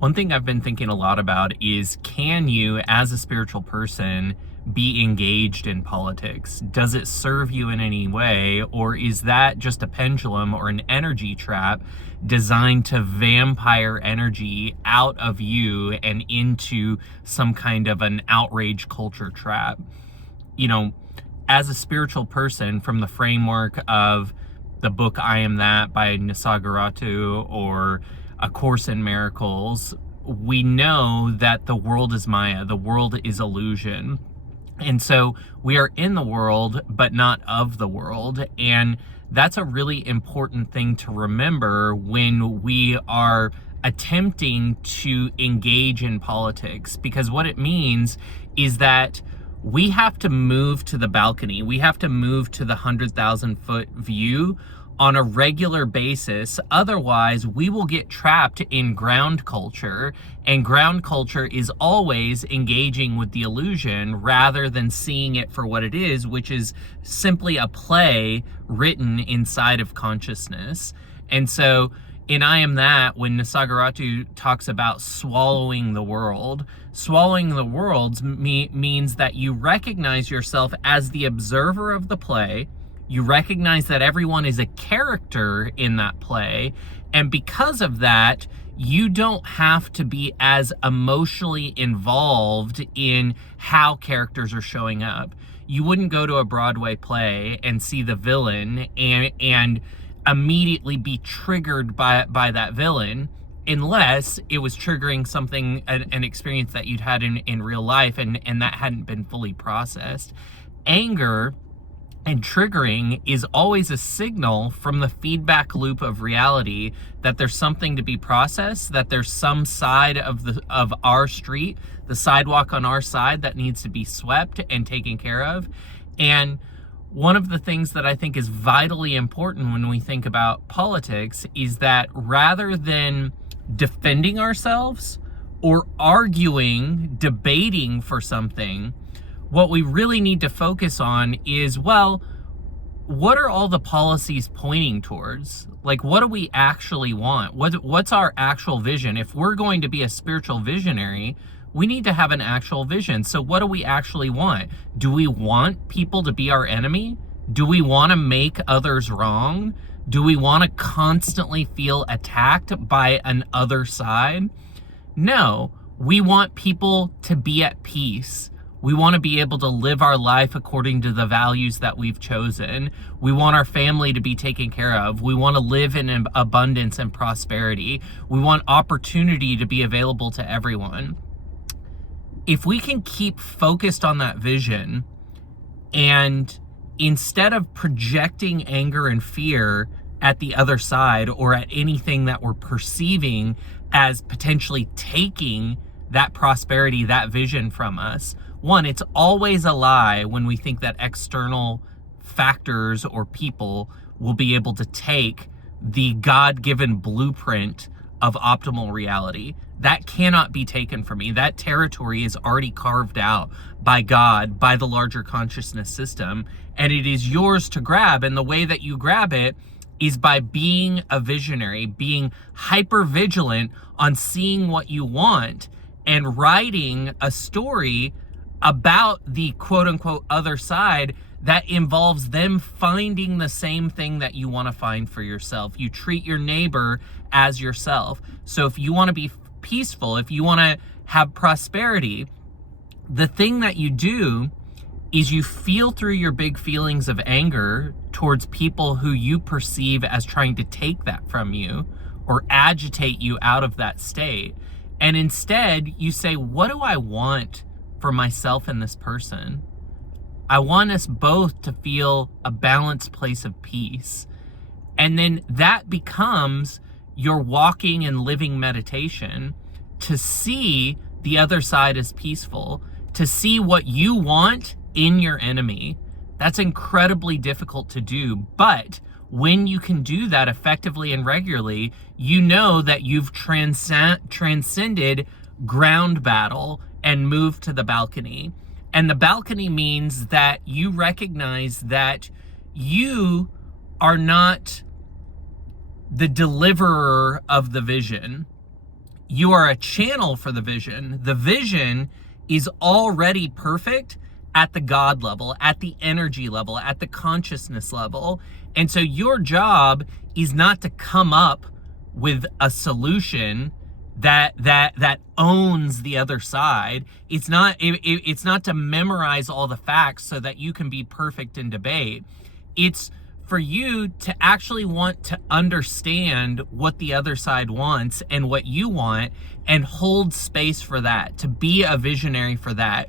One thing I've been thinking a lot about is, can you, as a spiritual person, be engaged in politics? Does it serve you in any way, or is that just a pendulum or an energy trap designed to vampire energy out of you and into some kind of an outrage culture trap? You know, as a spiritual person, from the framework of the book I Am That by Nisargadatta or A Course in Miracles, we know that the world is Maya, the world is illusion. And so we are in the world, but not of the world. And that's a really important thing to remember when we are attempting to engage in politics, because what it means is that we have to move to the balcony. We have to move to the 100,000-foot view on a regular basis. Otherwise, we will get trapped in ground culture, and ground culture is always engaging with the illusion rather than seeing it for what it is, which is simply a play written inside of consciousness. And so in I Am That, when Nisargadatta talks about swallowing the world means that you recognize yourself as the observer of the play. You recognize that everyone is a character in that play. And because of that, you don't have to be as emotionally involved in how characters are showing up. You wouldn't go to a Broadway play and see the villain and immediately be triggered by that villain, unless it was triggering something, an experience that you'd had in real life, and that hadn't been fully processed. Anger and triggering is always a signal from the feedback loop of reality that there's something to be processed, that there's some side of our street, the sidewalk on our side, that needs to be swept and taken care of. And one of the things that I think is vitally important when we think about politics is that rather than defending ourselves or arguing, debating for something, what we really need to focus on is, well, what are all the policies pointing towards? Like, what do we actually want? What's our actual vision? If we're going to be a spiritual visionary, we need to have an actual vision. So what do we actually want? Do we want people to be our enemy? Do we want to make others wrong? Do we want to constantly feel attacked by an other side? No, we want people to be at peace. We want to be able to live our life according to the values that we've chosen. We want our family to be taken care of. We want to live in abundance and prosperity. We want opportunity to be available to everyone. If we can keep focused on that vision, and instead of projecting anger and fear at the other side or at anything that we're perceiving as potentially taking that prosperity, that vision from us, one, it's always a lie when we think that external factors or people will be able to take the God-given blueprint of optimal reality. That cannot be taken from me. That territory is already carved out by God, by the larger consciousness system, and it is yours to grab. And the way that you grab it is by being a visionary, being hyper vigilant on seeing what you want and writing a story about the quote unquote other side that involves them finding the same thing that you want to find for yourself. You treat your neighbor as yourself. So if you want to be peaceful, if you want to have prosperity, the thing that you do is you feel through your big feelings of anger towards people who you perceive as trying to take that from you or agitate you out of that state. And instead you say, what do I want for myself and this person? I want us both to feel a balanced place of peace. And then that becomes your walking and living meditation, to see the other side as peaceful, to see what you want in your enemy. That's incredibly difficult to do, but when you can do that effectively and regularly, you know that you've transcended ground battle and moved to the balcony. And the balcony means that you recognize that you are not the deliverer of the vision. You are a channel for the vision. The vision is already perfect at the God level, at the energy level, at the consciousness level. And so your job is not to come up with a solution that owns the other side. It's not to memorize all the facts so that you can be perfect in debate. It's for you to actually want to understand what the other side wants and what you want, and hold space for that, to be a visionary for that.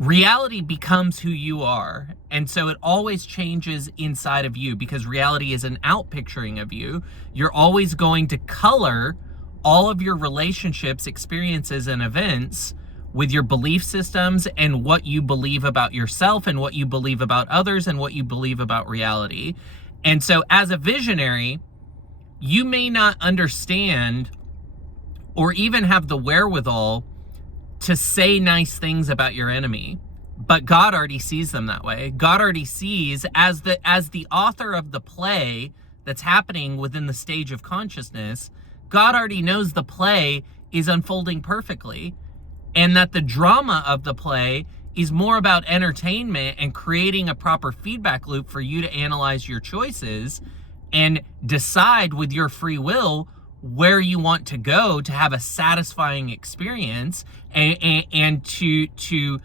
Reality becomes who you are. And so it always changes inside of you, because reality is an outpicturing of you. You're always going to color all of your relationships, experiences, and events with your belief systems and what you believe about yourself and what you believe about others and what you believe about reality. And so as a visionary, you may not understand or even have the wherewithal to say nice things about your enemy, but God already sees them that way. God already sees, as the author of the play that's happening within the stage of consciousness, God already knows the play is unfolding perfectly, and that the drama of the play is more about entertainment and creating a proper feedback loop for you to analyze your choices and decide with your free will where you want to go to have a satisfying experience, and to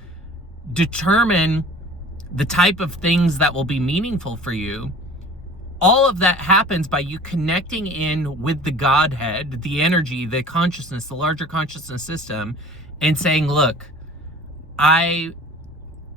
determine the type of things that will be meaningful for you. All of that happens by you connecting in with the Godhead, the energy, the consciousness, the larger consciousness system, and saying, look, I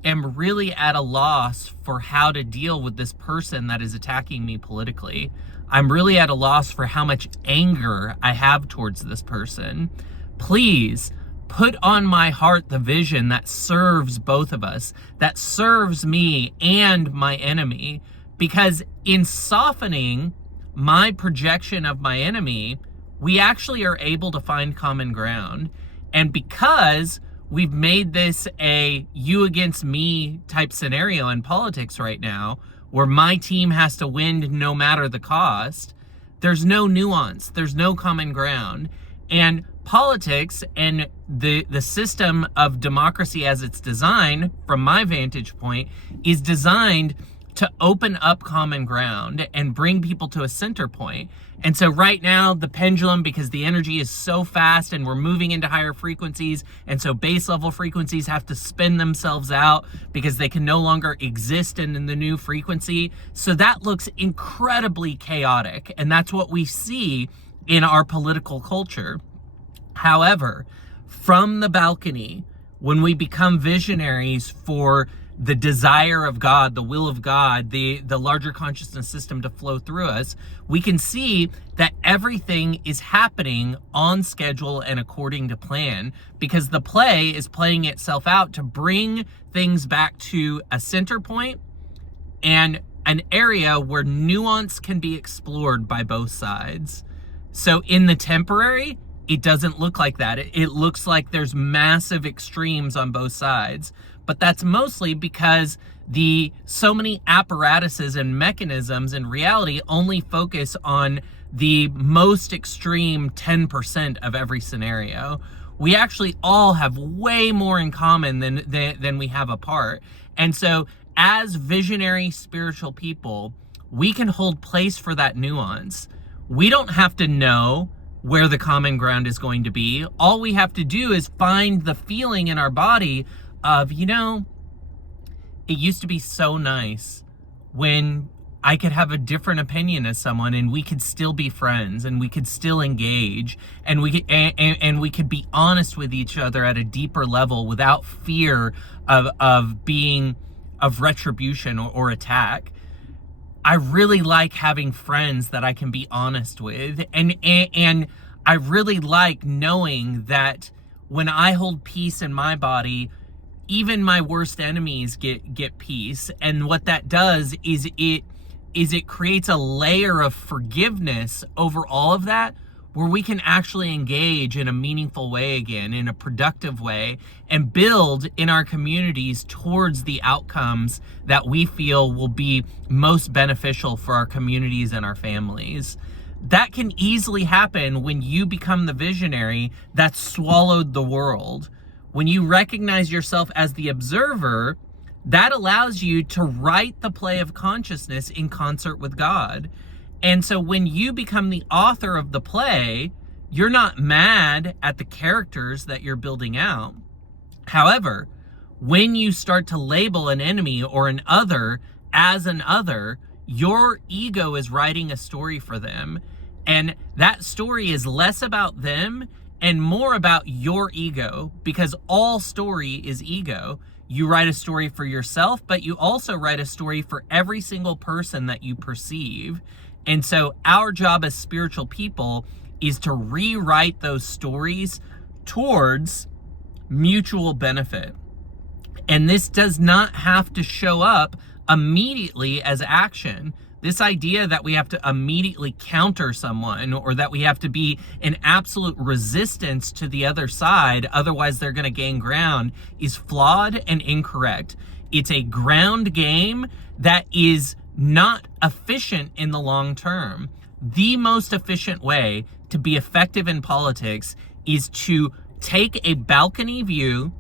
am really at a loss for how to deal with this person that is attacking me politically. I'm really at a loss for how much anger I have towards this person. Please put on my heart the vision that serves both of us, that serves me and my enemy. Because in softening my projection of my enemy, we actually are able to find common ground. And because we've made this a you against me type scenario in politics right now, where my team has to win no matter the cost, there's no nuance, there's no common ground. And politics and the system of democracy as it's designed, from my vantage point, is designed to open up common ground and bring people to a center point. And so right now, the pendulum, because the energy is so fast and we're moving into higher frequencies, and so base level frequencies have to spin themselves out because they can no longer exist in the new frequency. So that looks incredibly chaotic, and that's what we see in our political culture. However, from the balcony, when we become visionaries for the desire of God, the will of God, the larger consciousness system to flow through us, we can see that everything is happening on schedule and according to plan, because the play is playing itself out to bring things back to a center point and an area where nuance can be explored by both sides. So in the temporary, it doesn't look like that. It looks like there's massive extremes on both sides. But that's mostly because so many apparatuses and mechanisms in reality only focus on the most extreme 10% of every scenario. We actually all have way more in common than we have apart. And so as visionary spiritual people, we can hold place for that nuance. We don't have to know where the common ground is going to be. All we have to do is find the feeling in our body of, it used to be so nice when I could have a different opinion as someone and we could still be friends and we could still engage and we could be honest with each other at a deeper level without fear of retribution or attack. I really like having friends that I can be honest with, and I really like knowing that when I hold peace in my body, even my worst enemies get peace. And what that does is it creates a layer of forgiveness over all of that, where we can actually engage in a meaningful way again, in a productive way, and build in our communities towards the outcomes that we feel will be most beneficial for our communities and our families. That can easily happen when you become the visionary that swallowed the world. When you recognize yourself as the observer, that allows you to write the play of consciousness in concert with God. And so when you become the author of the play, you're not mad at the characters that you're building out. However, when you start to label an enemy or an other as an other, your ego is writing a story for them. And that story is less about them and more about your ego, because all story is ego. You write a story for yourself, but you also write a story for every single person that you perceive. And so our job as spiritual people is to rewrite those stories towards mutual benefit. And this does not have to show up immediately as action. This idea that we have to immediately counter someone or that we have to be in absolute resistance to the other side, otherwise they're going to gain ground, is flawed and incorrect. It's a ground game that is not efficient in the long term. The most efficient way to be effective in politics is to take a balcony view,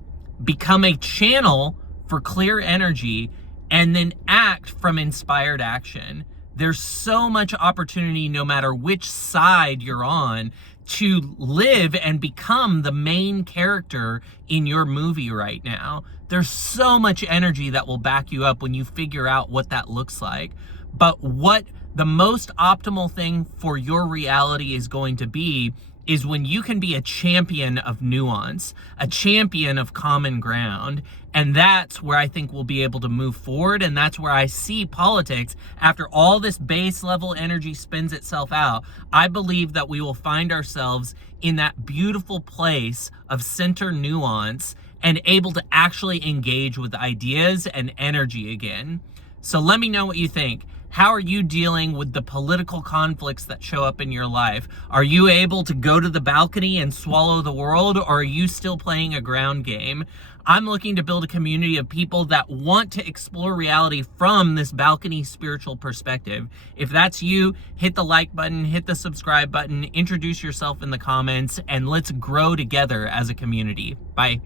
become a channel for clear energy, and then act from inspired action. There's so much opportunity, no matter which side you're on, to live and become the main character in your movie right now. There's so much energy that will back you up when you figure out what that looks like. But what the most optimal thing for your reality is going to be is when you can be a champion of nuance, a champion of common ground. And that's where I think we'll be able to move forward. And that's where I see politics, after all this base level energy spins itself out, I believe that we will find ourselves in that beautiful place of center nuance and able to actually engage with ideas and energy again. So let me know what you think. How are you dealing with the political conflicts that show up in your life? Are you able to go to the balcony and swallow the world, or are you still playing a ground game? I'm looking to build a community of people that want to explore reality from this balcony spiritual perspective. If that's you, hit the like button, hit the subscribe button, introduce yourself in the comments, and let's grow together as a community. Bye.